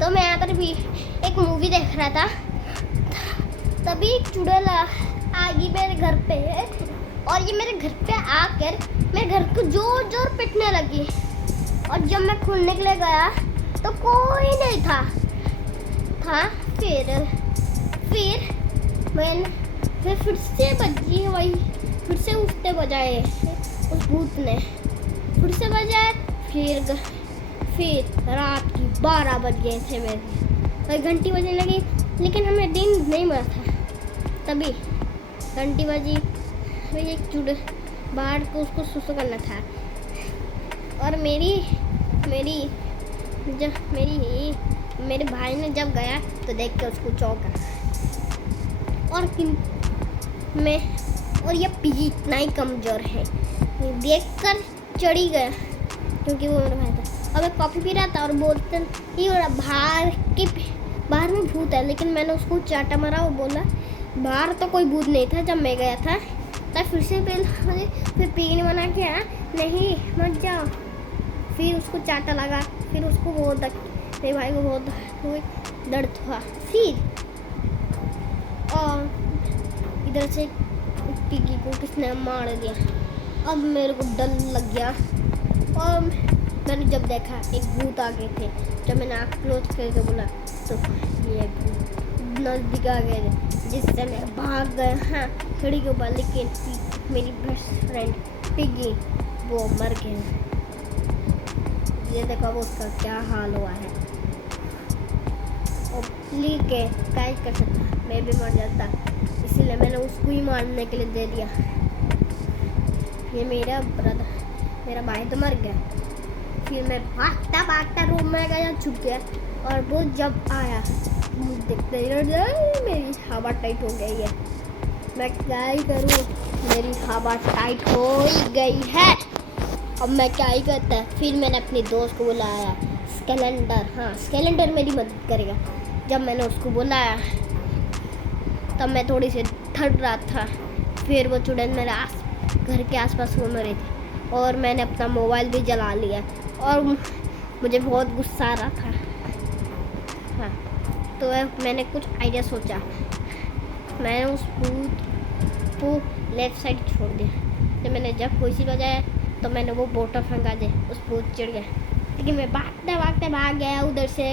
तो मैं यहाँ पर भी एक मूवी देख रहा था, तभी एक चुड़ैल आ गई मेरे घर पे और ये मेरे घर पे आकर मेरे घर को जोर जोर पिटने लगी। और जब मैं खोलने के लिए गया तो कोई नहीं था। फिर से बजी वही, फिर से उसने बजाए, उस भूत ने फिर से बजाए। फिर रात की 12 बज गए थे मेरे और घंटी बजने लगी, लेकिन हमें दिन नहीं मिला था। तभी घंटी बजी, फिर एक चूड़े बाहर को उसको सुसु करना था और मेरे भाई ने जब गया तो देख के उसको चौंका। और ये पिगी इतना ही कमज़ोर है, देखकर चढ़ी गया क्योंकि वो मेरा भाई था। और मैं कॉफ़ी पी रहा था और बोलते ही बाहर में भूत है, लेकिन मैंने उसको चाटा मारा। वो बोला बाहर तो कोई भूत नहीं था जब मैं गया था। तब फिर पीने मना किया, नहीं मत जाओ। फिर उसको चाटा लगा, फिर उसको मेरे भाई को बहुत दर्द हुआ। फिर और इधर से पिगी को किसने मार दिया। अब मेरे को डर लग गया और मैंने जब देखा एक भूत आ गए थे। जब मैंने आँख क्लोज करके बोला तो ये भूत नज़दीक आ गए थे, जिससे मैं भाग गया हाँ खिड़की के ऊपर। लेकिन मेरी बेस्ट फ्रेंड पिगी वो मर गई। ये देखो वो उसका क्या हाल हुआ है। और के क्या कर सकता, मैं भी मर जाता, इसीलिए मैंने उसको ही मारने के लिए दे दिया। ये मेरा भाई तो मर गया। फिर मैं भागता रूम में गया, छुप गया। और वो जब आया देखते ही मेरी हवा टाइट हो गई है। मैं क्या ही करूँ, मेरी हवा टाइट हो ही गई है। अब मैं क्या ही करता। फिर मैंने अपने दोस्त को बुलाया, स्केलेंडर मेरी मदद करेगा। जब मैंने उसको बुलाया तब मैं थोड़ी सी थक रहा था। फिर वो चुड़ैल मेरे घर के आसपास घूम रही थी और मैंने अपना मोबाइल भी जला लिया और मुझे बहुत गुस्सा आ रहा था। हाँ, तो मैंने कुछ आइडिया सोचा। मैंने उस भूत को लेफ्ट साइड छोड़ दिया। जब कोई सी बजाया तो मैंने वो बोतल फेंका दे, उस भूत चिढ़ गया। लेकिन मैं भागते भाग गया उधर से।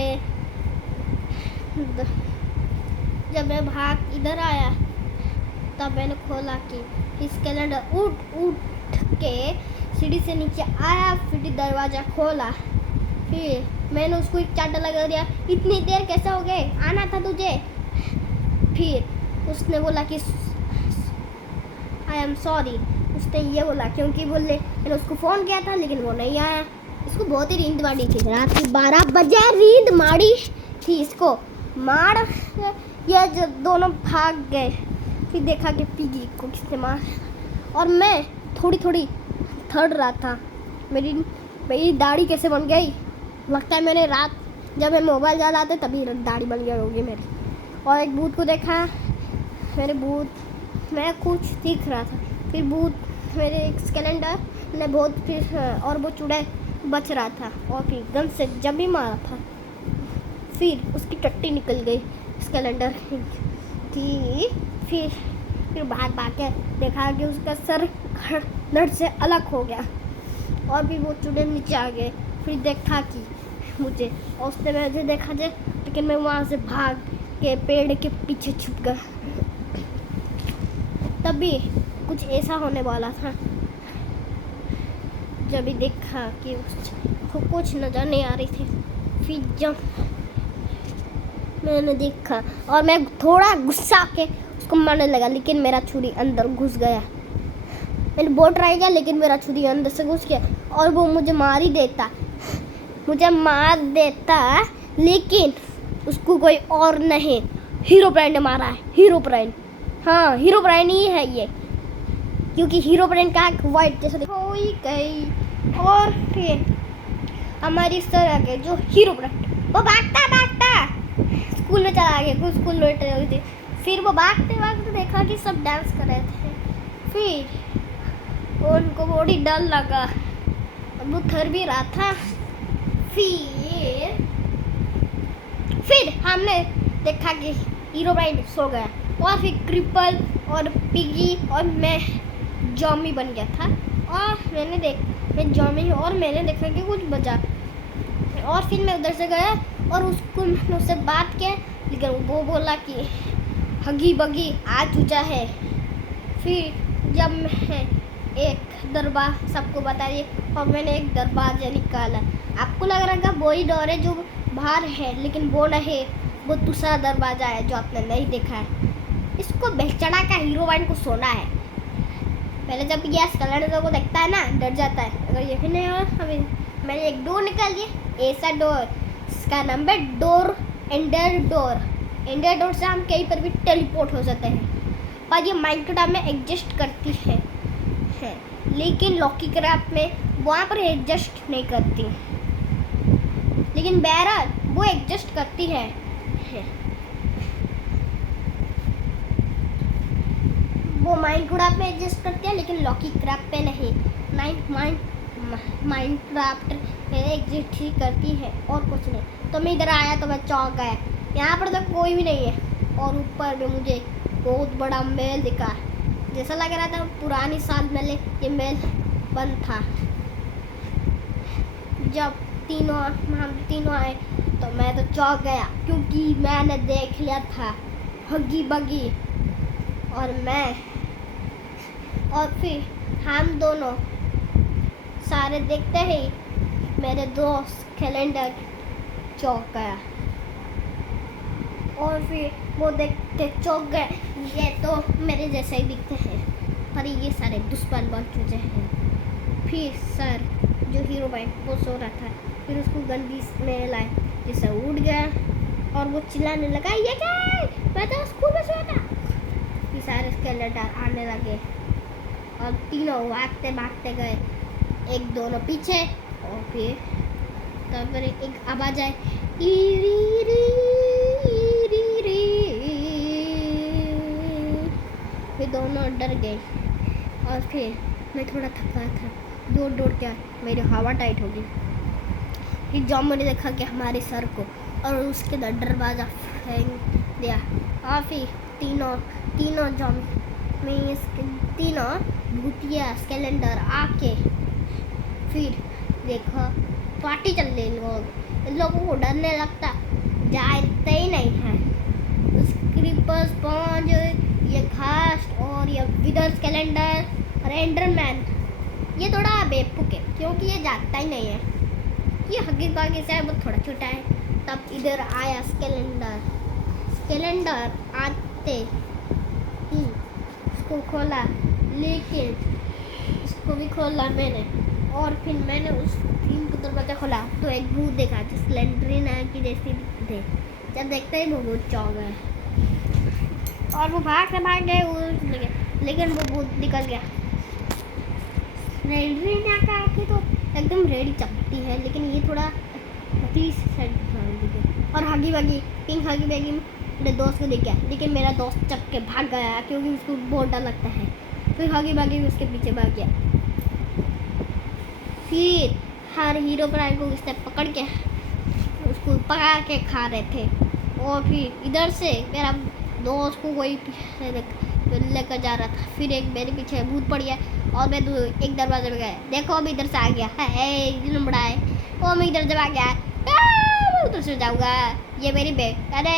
जब मैं भाग इधर आया तब मैंने खोला कि कैलेंडर उठ के सीढ़ी से नीचे आया। फिर दरवाज़ा खोला, फिर मैंने उसको एक चाटा लगा दिया, इतनी देर कैसे हो गए, आना था तुझे। फिर उसने बोला कि आई एम सॉरी। उसने ये बोला क्योंकि मैंने उसको फ़ोन किया था लेकिन वो नहीं आया। इसको बहुत ही नींद मारी थी, रात की 12 बजे नींद मारी थी इसको। ये जो दोनों भाग गए। फिर देखा कि पिगी को किसने मार। और मैं थोड़ी थर्ड रहा था। मेरी दाढ़ी कैसे बन गई, लगता है मैंने रात जब मैं मोबाइल जलाते तभी दाढ़ी बन गई होगी मेरी। और एक भूत को देखा, मैं कुछ सीख रहा था। फिर भूत मेरे एक कैलेंडर ने बहुत फिर और वो चुड़ैल बच रहा था और फिर गन से जब भी मारा था फिर उसकी टट्टी निकल गई इस कैलेंडर की। फिर भाग के देखा कि उसका सर धड़ से अलग हो गया और भी वो चुड़ैल नीचे आ गए। फिर देखा कि मुझे और उसने मुझे देखा जाए, लेकिन मैं वहाँ से भाग के पेड़ के पीछे छुप गया। तभी कुछ ऐसा होने वाला था जब भी देखा कि उसको कुछ नज़र नहीं आ रही थी। फिर जब मैंने देखा और मैं थोड़ा गुस्सा के उसको मारने लगा, लेकिन मेरा छुरी अंदर घुस गया। मैंने बहुत ट्राई किया लेकिन मेरा छुरी अंदर से घुस गया और वो मुझे मार देता, लेकिन उसको कोई और नहीं, हीरोब्राइन ने मारा है। हीरोब्राइन, हाँ हीरोब्राइन ही है ये, क्योंकि हीरोब्राइन का वाइट जैसा हो ही गई। और फिर हमारी सर आ गए जो हीरोब्राइन, वो भागता स्कूल में चला गया। कुछ स्कूल में हुई थी। फिर वो भागते देखा कि सब डांस कर रहे थे। फिर उनको बड़ी डर लगा और वो थर भी रहा था। फिर फिर हमने देखा कि हीरोब्राइन सो गया और फिर क्रिपल और पिगी और मैं जॉमी बन गया था और मैं जॉमी और मैंने देखा कि कुछ बचा और फिर मैं उधर से गया और मैंने उससे बात किया लेकिन वो बोला कि हगी बगी आ चुका है। फिर जब मैं एक दरवाजा सबको बता दिया और मैंने एक दरवाजा निकाला। आपको लग रहा है वो ही डोर है जो बाहर है लेकिन वो नहीं, वो दूसरा दरवाजा है जो आपने नहीं देखा है। इसको बेचड़ा का हीरोइन को सोना है। पहले जब ये कैलेंडर को देखता है ना डर जाता है। अगर ये भी नहीं हो हमें मैंने एक डोर निकाल दिया, ऐसा डोर, इसका नाम है डोर एंडर डोर। एंडर डोर से हम कहीं पर भी टेलीपोर्ट हो सकते हैं पर ये माइनक्राफ्ट में एग्जिस्ट करती है लेकिन लॉकी क्राफ्ट में वहाँ पर एडजस्ट नहीं करती, लेकिन बैरल वो एडजस्ट करती है। वो माइनक्राफ्ट में एडजस्ट करती है लेकिन लॉकी क्राफ्ट पे नहीं। माइनक्राफ्ट एग्जिस्ट ही करती है और कुछ नहीं। तो मैं इधर आया तो मैं चौंक गया, यहाँ पर तो कोई भी नहीं है और ऊपर में मुझे बहुत बड़ा मेल दिखा, जैसा लग रहा था पुरानी साल में ये मेल बंद था। जब हम तीनों आए तो मैं तो चौंक गया क्योंकि मैंने देख लिया था हगी बगी और मैं और फिर हम दोनों सारे देखते ही मेरे दोस्त कैलेंडर चौंक गया और फिर वो देखते चौंक गए, ये तो मेरे जैसे ही दिखते हैं पर ये सारे दुश्मन बन चुके हैं। फिर सर जो हीरोइन वो सो रहा था, फिर उसको गंदी स्मेल आई जिससे उठ गया और वो चिल्लाने लगा ये क्या है, मैं तो स्कूल में सोया था। फिर सारे कैलेंडर आने लगे और तीनों भागते भागते गए, एक दोनों पीछे और फिर एक आवाज आई फिर दोनों डर गए और फिर मैं थोड़ा थका था, दौड़ के मेरी हवा टाइट हो गई। फिर जॉम्बी ने देखा कि हमारे सर को और उसके दरवाज़ा फेंक दिया और फिर तीनों जॉम्बी में तीनों भूतिया कैलेंडर आके फिर देखो पार्टी चल रही, इन लोगों को डरने लगता जाते ही नहीं है। क्रीपर्स स्पॉन्ज, ये घास और ये विदर्स कैलेंडर और एंडरमैन ये थोड़ा बेवकूफ़ है क्योंकि ये जाता ही नहीं है। ये हगी बागी से वो थोड़ा छोटा है। तब इधर आया कैलेंडर आते ही उसको खोला, लेकिन इसको भी खोला मैंने और फिर मैंने उस टीम को दरवाजा खोला तो एक भूत देखा जो स्लेंडरीना की जैसी थे। जब देखते ही वो भूत चौंक गए और वो भाग गए लेकिन वो भूत निकल गया। स्लेंडरीना का आँखें तो एकदम रेडी चमकती है लेकिन ये थोड़ा 30 सेंट और हगी बगी पिंक हगी बगी मेरे दोस्त को दिख गया, लेकिन मेरा दोस्त चक के भाग गया क्योंकि उसको बहुत डर लगता है। फिर हगी बगी भी उसके पीछे भाग गया। फिर हर हीरो प्राइम को उसने पकड़ के उसको पका के खा रहे थे और फिर इधर से मेरा दोस्त को कोई लेकर जा रहा था। फिर एक मेरे पीछे भूत पड़ गया और मैं एक दरवाजे में गया, देखो अभी इधर से आ गया है बड़ा है वो मैं इधर जब आ गया उधर से जाऊँगा। ये मेरी अरे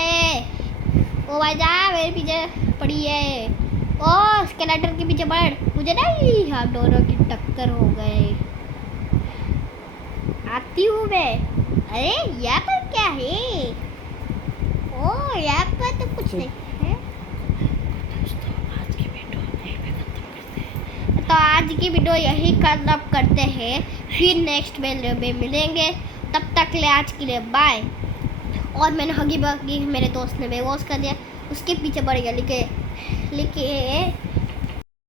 ओ भाई जा मेरे पीछे पड़ी है, ओ स्केलेटर के पीछे पड़, मुझे नहीं, हम दोनों की टक्कर हो गए। आती हूँ मैं। अरे यहाँ पर क्या है? ओ यहाँ पर तो कुछ नहीं है। तो आज की वीडियो यही खत्म करते हैं, फिर नेक्स्ट वीडियो में मिलेंगे। तब तक ले आज के लिए बाय। और मैंने हगी बगी मेरे दोस्त ने बेहोश कर दिया, उसके पीछे बढ़ गया, लेके